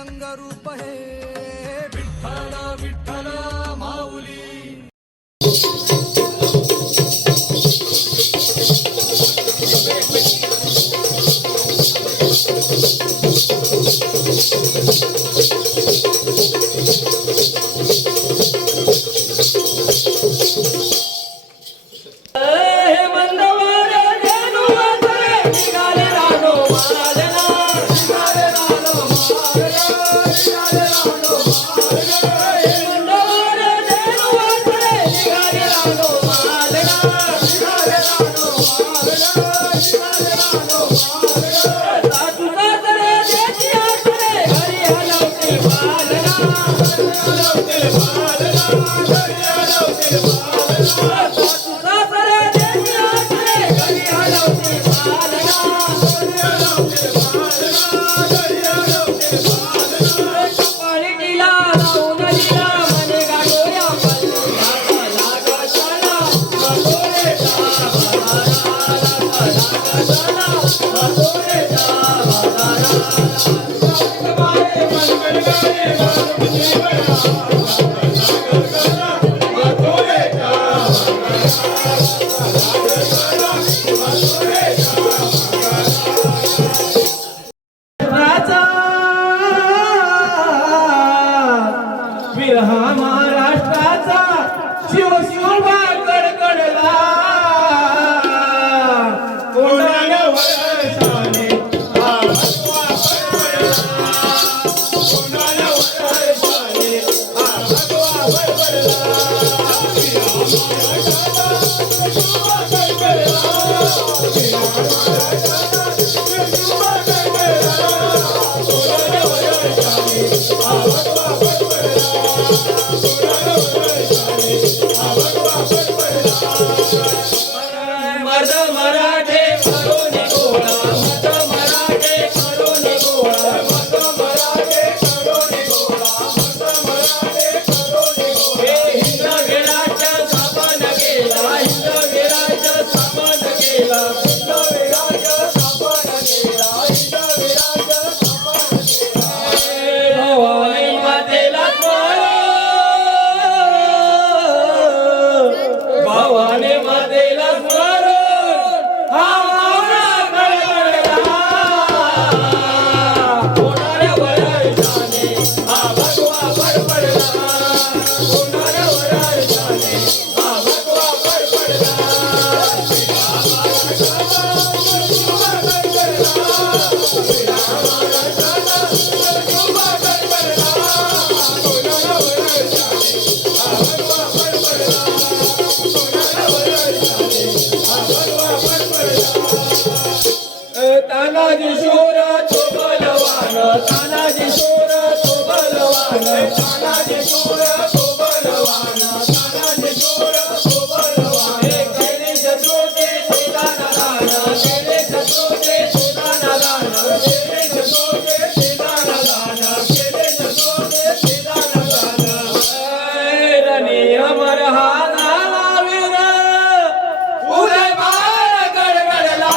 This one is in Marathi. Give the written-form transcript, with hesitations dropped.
रंगरूप हे विठ्ठल विठ्ठल माऊली। महाराष्ट्राचा शिव शिवबा कडकडला कोणाला वर्षाने हा भगवा बडबडला कोणाला वर्षाने हा भगवा बडबडला तानाजी शूर तो बलवान तानाजी शूर तो बलवान तानाजी शूर तो बलवान तानाजी शूर तो बलवान केले शत्रूचे दान केले शत्रूचे दान केले शत्रूचे दान केले शत्रूचे दान रणी अमर हा नाला वीर उदय बार गडगडला